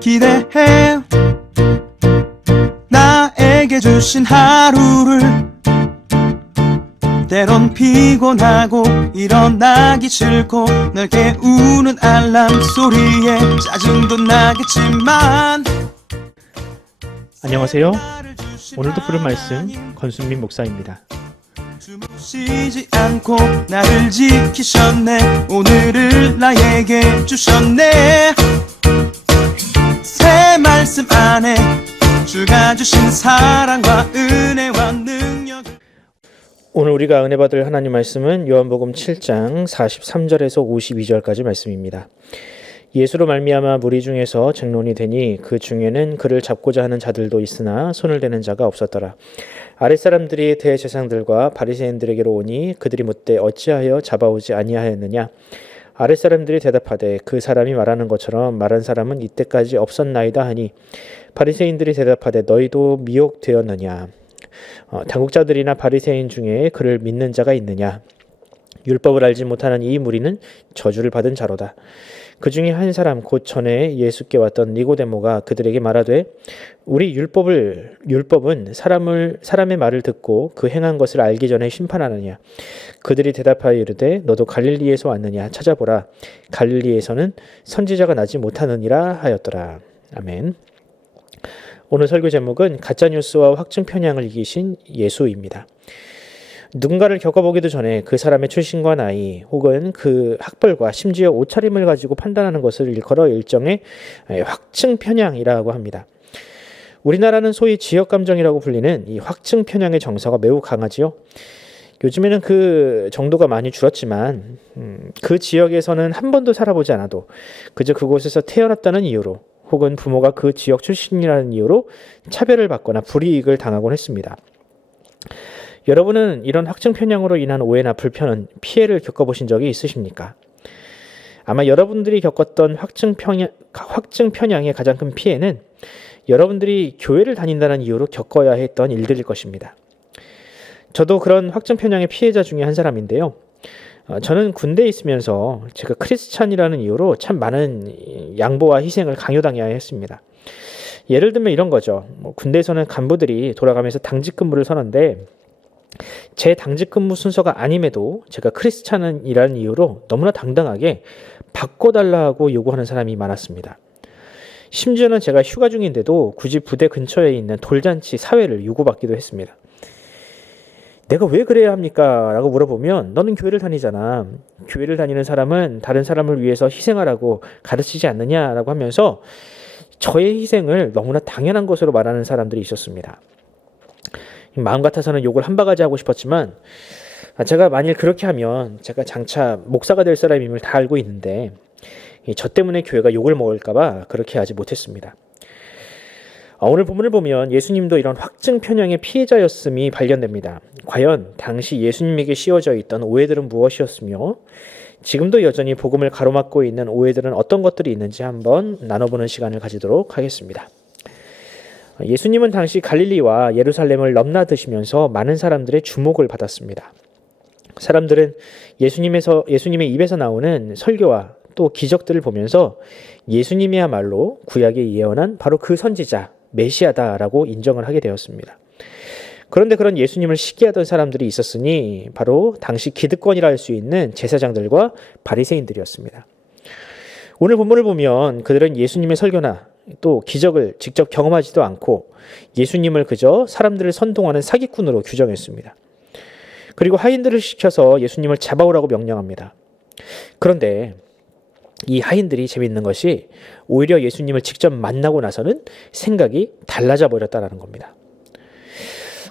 기대해 나에게 주신 하루를 때론 피곤하고 일어나기 싫고 널 깨우는 알람 소리에 짜증도 나겠지만 안녕하세요. 오늘도 부른 말씀 권순민 목사입니다. 쉬지 않고 나를 지키셨네. 오늘을 나에게 주셨네. 새 말씀 안에 주가 주신 사랑과 은혜와 능력. 오늘 우리가 은혜 받을 하나님 말씀은 요한복음 7장 43절에서 52절까지 말씀입니다. 예수로 말미암아 무리 중에서 쟁론이 되니 그 중에는 그를 잡고자 하는 자들도 있으나 손을 대는 자가 없었더라. 아랫사람들이 대제사장들과 바리새인들에게로 오니 그들이 묻되 어찌하여 잡아오지 아니하였느냐. 아랫사람들이 대답하되 그 사람이 말하는 것처럼 말한 사람은 이때까지 없었나이다 하니 바리새인들이 대답하되 너희도 미혹되었느냐. 당국자들이나 바리새인 중에 그를 믿는 자가 있느냐. 율법을 알지 못하는 이 무리는 저주를 받은 자로다. 그 중에 한 사람 곧 전에 예수께 왔던 니고데모가 그들에게 말하되 우리 율법은 사람의 말을 듣고 그 행한 것을 알기 전에 심판하느냐. 그들이 대답하여 이르되 너도 갈릴리에서 왔느냐. 찾아보라. 갈릴리에서는 선지자가 나지 못하느니라 하였더라. 아멘. 오늘 설교 제목은 가짜뉴스와 확증 편향을 이기신 예수입니다. 누군가를 겪어보기도 전에 그 사람의 출신과 나이 혹은 그 학벌과 심지어 옷차림을 가지고 판단하는 것을 일컬어 일종의 확증 편향이라고 합니다. 우리나라는 소위 지역감정이라고 불리는 이 확증 편향의 정서가 매우 강하지요. 요즘에는 그 정도가 많이 줄었지만 그 지역에서는 한 번도 살아보지 않아도 그저 그곳에서 태어났다는 이유로 혹은 부모가 그 지역 출신이라는 이유로 차별을 받거나 불이익을 당하곤 했습니다. 여러분은 이런 확증 편향으로 인한 오해나 불편, 피해를 겪어보신 적이 있으십니까? 아마 여러분들이 겪었던 확증 편향의 가장 큰 피해는 여러분들이 교회를 다닌다는 이유로 겪어야 했던 일들일 것입니다. 저도 그런 확증 편향의 피해자 중에 한 사람인데요. 저는 군대에 있으면서 제가 크리스찬이라는 이유로 참 많은 양보와 희생을 강요당해야 했습니다. 예를 들면 이런 거죠. 군대에서는 간부들이 돌아가면서 당직 근무를 서는데 제 당직 근무 순서가 아님에도 제가 크리스찬이라는 이유로 너무나 당당하게 바꿔달라고 요구하는 사람이 많았습니다. 심지어는 제가 휴가 중인데도 굳이 부대 근처에 있는 돌잔치 사회를 요구받기도 했습니다. 내가 왜 그래야 합니까? 라고 물어보면 너는 교회를 다니잖아. 교회를 다니는 사람은 다른 사람을 위해서 희생하라고 가르치지 않느냐라고 하면서 저의 희생을 너무나 당연한 것으로 말하는 사람들이 있었습니다. 마음 같아서는 욕을 한 바가지 하고 싶었지만 제가 만일 그렇게 하면 제가 장차 목사가 될 사람임을 다 알고 있는데 저 때문에 교회가 욕을 먹을까 봐 그렇게 하지 못했습니다. 오늘 본문을 보면 예수님도 이런 확증 편향의 피해자였음이 발견됩니다. 과연 당시 예수님에게 씌워져 있던 오해들은 무엇이었으며 지금도 여전히 복음을 가로막고 있는 오해들은 어떤 것들이 있는지 한번 나눠보는 시간을 가지도록 하겠습니다. 예수님은 당시 갈릴리와 예루살렘을 넘나드시면서 많은 사람들의 주목을 받았습니다. 사람들은 예수님의 입에서 나오는 설교와 또 기적들을 보면서 예수님이야말로 구약에 예언한 바로 그 선지자, 메시아다라고 인정을 하게 되었습니다. 그런데 그런 예수님을 시기하던 사람들이 있었으니 바로 당시 기득권이라 할 수 있는 제사장들과 바리새인들이었습니다. 오늘 본문을 보면 그들은 예수님의 설교나 또 기적을 직접 경험하지도 않고 예수님을 그저 사람들을 선동하는 사기꾼으로 규정했습니다. 그리고 하인들을 시켜서 예수님을 잡아오라고 명령합니다. 그런데 이 하인들이 재미있는 것이 오히려 예수님을 직접 만나고 나서는 생각이 달라져 버렸다는 겁니다.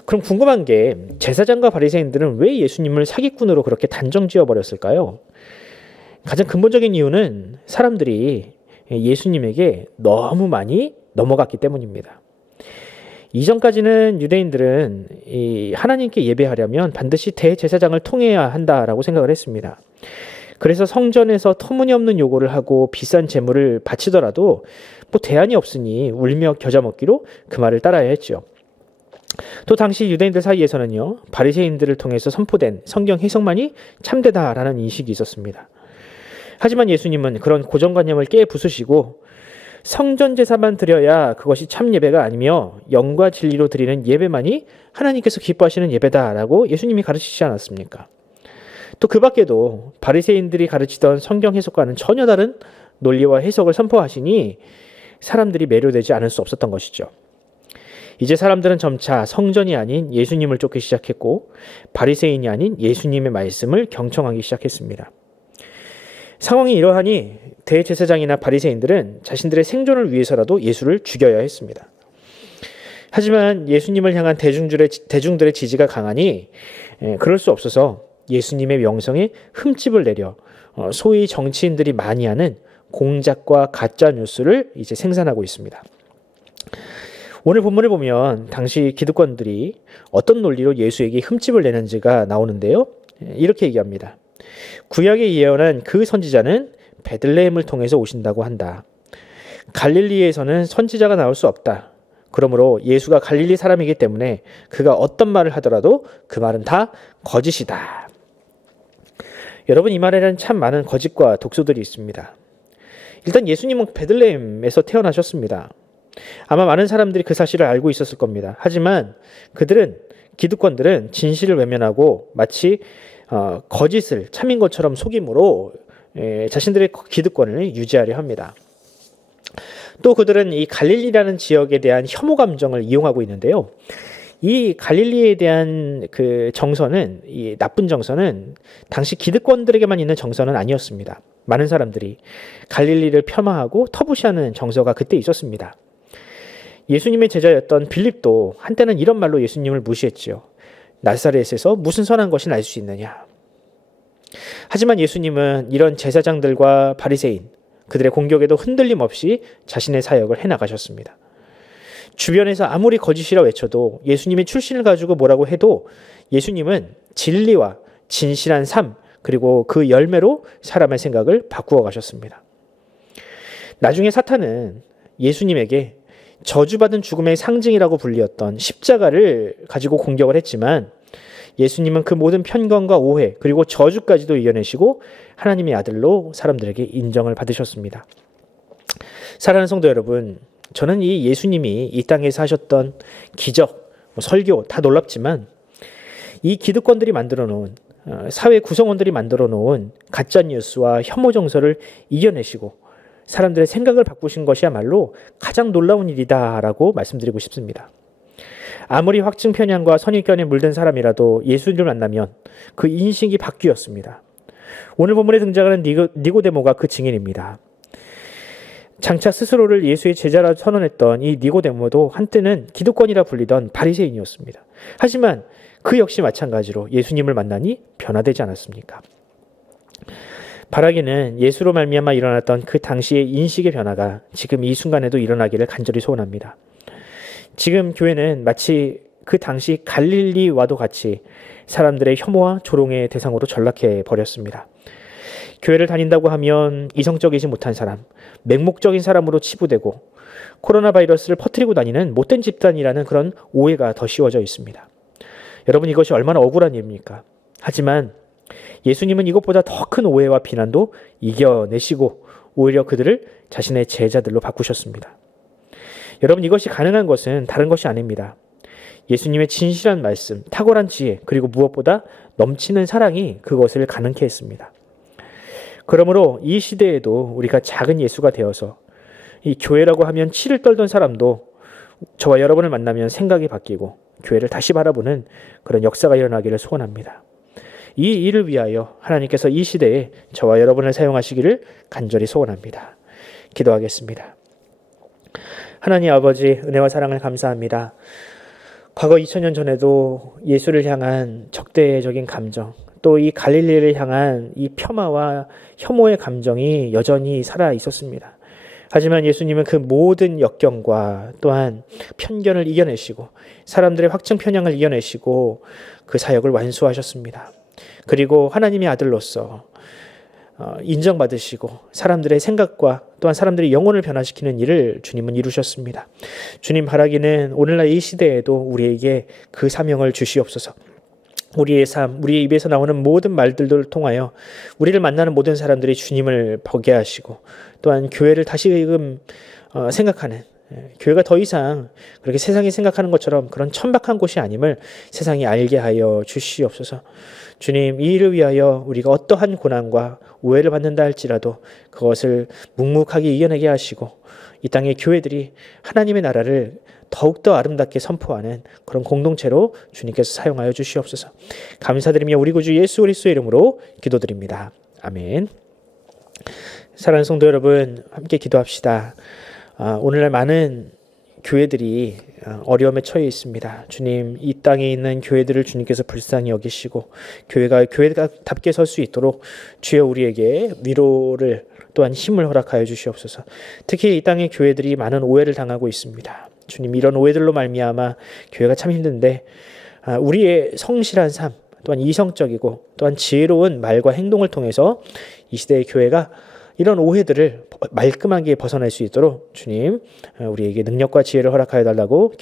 그럼 궁금한 게 제사장과 바리새인들은 왜 예수님을 사기꾼으로 그렇게 단정지어 버렸을까요? 가장 근본적인 이유는 사람들이 예수님에게 너무 많이 넘어갔기 때문입니다. 이전까지는 유대인들은 하나님께 예배하려면 반드시 대제사장을 통해야 한다라고 생각을 했습니다. 그래서 성전에서 터무니없는 요구를 하고 비싼 제물을 바치더라도 대안이 없으니 울며 겨자 먹기로 그 말을 따라야 했죠. 또 당시 유대인들 사이에서는요, 바리새인들을 통해서 선포된 성경 해석만이 참되다라는 인식이 있었습니다. 하지만 예수님은 그런 고정관념을 깨부수시고 성전 제사만 드려야 그것이 참 예배가 아니며 영과 진리로 드리는 예배만이 하나님께서 기뻐하시는 예배다라고 예수님이 가르치지 않았습니까? 또 그 밖에도 바리새인들이 가르치던 성경 해석과는 전혀 다른 논리와 해석을 선포하시니 사람들이 매료되지 않을 수 없었던 것이죠. 이제 사람들은 점차 성전이 아닌 예수님을 쫓기 시작했고 바리새인이 아닌 예수님의 말씀을 경청하기 시작했습니다. 상황이 이러하니 대제사장이나 바리새인들은 자신들의 생존을 위해서라도 예수를 죽여야 했습니다. 하지만 예수님을 향한 대중들의 지지가 강하니 그럴 수 없어서 예수님의 명성에 흠집을 내려 소위 정치인들이 많이 하는 공작과 가짜 뉴스를 이제 생산하고 있습니다. 오늘 본문을 보면 당시 기득권들이 어떤 논리로 예수에게 흠집을 내는지가 나오는데요. 이렇게 얘기합니다. 구약에 예언한 그 선지자는 베들레헴을 통해서 오신다고 한다. 갈릴리에서는 선지자가 나올 수 없다. 그러므로 예수가 갈릴리 사람이기 때문에 그가 어떤 말을 하더라도 그 말은 다 거짓이다. 여러분, 이 말에는 참 많은 거짓과 독소들이 있습니다. 일단 예수님은 베들레헴에서 태어나셨습니다. 아마 많은 사람들이 그 사실을 알고 있었을 겁니다. 하지만 기득권들은 진실을 외면하고 마치 거짓을 참인 것처럼 속임으로 자신들의 기득권을 유지하려 합니다. 또 그들은 이 갈릴리라는 지역에 대한 혐오 감정을 이용하고 있는데요. 이 갈릴리에 대한 그 정서는, 이 나쁜 정서는 당시 기득권들에게만 있는 정서는 아니었습니다. 많은 사람들이 갈릴리를 폄하하고 터부시하는 정서가 그때 있었습니다. 예수님의 제자였던 빌립도 한때는 이런 말로 예수님을 무시했지요. 나사렛에서 무슨 선한 것이 날 수 있느냐. 하지만 예수님은 이런 제사장들과 바리새인, 그들의 공격에도 흔들림 없이 자신의 사역을 해나가셨습니다. 주변에서 아무리 거짓이라 외쳐도 예수님의 출신을 가지고 뭐라고 해도 예수님은 진리와 진실한 삶, 그리고 그 열매로 사람의 생각을 바꾸어 가셨습니다. 나중에 사탄은 예수님에게 저주받은 죽음의 상징이라고 불리었던 십자가를 가지고 공격을 했지만 예수님은 그 모든 편견과 오해 그리고 저주까지도 이겨내시고 하나님의 아들로 사람들에게 인정을 받으셨습니다. 사랑하는 성도 여러분, 저는 이 예수님이 이 땅에서 하셨던 기적, 설교 다 놀랍지만 이 기득권들이 만들어 놓은 사회 구성원들이 만들어 놓은 가짜 뉴스와 혐오 정서를 이겨내시고 사람들의 생각을 바꾸신 것이야말로 가장 놀라운 일이다라고 말씀드리고 싶습니다. 아무리 확증 편향과 선입견에 물든 사람이라도 예수님을 만나면 그 인식이 바뀌었습니다. 오늘 본문에 등장하는 니고데모가 그 증인입니다. 장차 스스로를 예수의 제자라 선언했던 이 니고데모도 한때는 기득권이라 불리던 바리새인이었습니다. 하지만 그 역시 마찬가지로 예수님을 만나니 변화되지 않았습니까? 바라기는 예수로 말미암아 일어났던 그 당시의 인식의 변화가 지금 이 순간에도 일어나기를 간절히 소원합니다. 지금 교회는 마치 그 당시 갈릴리와도 같이 사람들의 혐오와 조롱의 대상으로 전락해 버렸습니다. 교회를 다닌다고 하면 이성적이지 못한 사람, 맹목적인 사람으로 치부되고 코로나 바이러스를 퍼뜨리고 다니는 못된 집단이라는 그런 오해가 더 씌워져 있습니다. 여러분, 이것이 얼마나 억울한 일입니까? 하지만 예수님은 이것보다 더 큰 오해와 비난도 이겨내시고 오히려 그들을 자신의 제자들로 바꾸셨습니다. 여러분, 이것이 가능한 것은 다른 것이 아닙니다. 예수님의 진실한 말씀, 탁월한 지혜, 그리고 무엇보다 넘치는 사랑이 그것을 가능케 했습니다. 그러므로 이 시대에도 우리가 작은 예수가 되어서 이 교회라고 하면 치를 떨던 사람도 저와 여러분을 만나면 생각이 바뀌고 교회를 다시 바라보는 그런 역사가 일어나기를 소원합니다. 이 일을 위하여 하나님께서 이 시대에 저와 여러분을 사용하시기를 간절히 소원합니다. 기도하겠습니다. 하나님 아버지, 은혜와 사랑을 감사합니다. 과거 2000년 전에도 예수를 향한 적대적인 감정, 또 이 갈릴리를 향한 이 폄하와 혐오의 감정이 여전히 살아 있었습니다. 하지만 예수님은 그 모든 역경과 또한 편견을 이겨내시고 사람들의 확증 편향을 이겨내시고 그 사역을 완수하셨습니다. 그리고 하나님의 아들로서 인정받으시고 사람들의 생각과 또한 사람들의 영혼을 변화시키는 일을 주님은 이루셨습니다. 주님, 바라기는 오늘날 이 시대에도 우리에게 그 사명을 주시옵소서. 우리의 삶, 우리의 입에서 나오는 모든 말들을 통하여 우리를 만나는 모든 사람들이 주님을 보게 하시고, 또한 교회를 다시금 생각하는, 교회가 더 이상 그렇게 세상이 생각하는 것처럼 그런 천박한 곳이 아님을 세상이 알게 하여 주시옵소서. 주님, 이 일을 위하여 우리가 어떠한 고난과 오해를 받는다 할지라도 그것을 묵묵하게 이겨내게 하시고, 이 땅의 교회들이 하나님의 나라를 더욱더 아름답게 선포하는 그런 공동체로 주님께서 사용하여 주시옵소서. 감사드리며 우리 구주 예수 그리스도의 이름으로 기도드립니다. 아멘. 사랑하는 성도 여러분, 함께 기도합시다. 오늘날 많은 교회들이 어려움에 처해 있습니다. 주님, 이 땅에 있는 교회들을 주님께서 불쌍히 여기시고 교회답게 설 수 있도록 주여 우리에게 위로를 또한 힘을 허락하여 주시옵소서. 특히 이 땅의 교회들이 많은 오해를 당하고 있습니다. 주님, 이런 오해들로 말미암아 교회가 참 힘든데 우리의 성실한 삶, 또한 이성적이고 또한 지혜로운 말과 행동을 통해서 이 시대의 교회가 이런 오해들을 말끔하게 벗어날 수 있도록 주님, 우리에게 능력과 지혜를 허락하여 달라고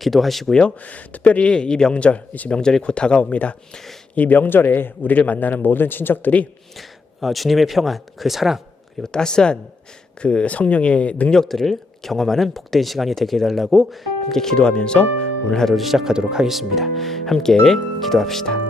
기도하시고요. 특별히 이 명절, 이제 명절이 곧 다가옵니다. 이 명절에 우리를 만나는 모든 친척들이 주님의 평안, 그 사랑, 그리고 따스한 그 성령의 능력들을 경험하는 복된 시간이 되게 해달라고 함께 기도하면서 오늘 하루를 시작하도록 하겠습니다. 함께 기도합시다.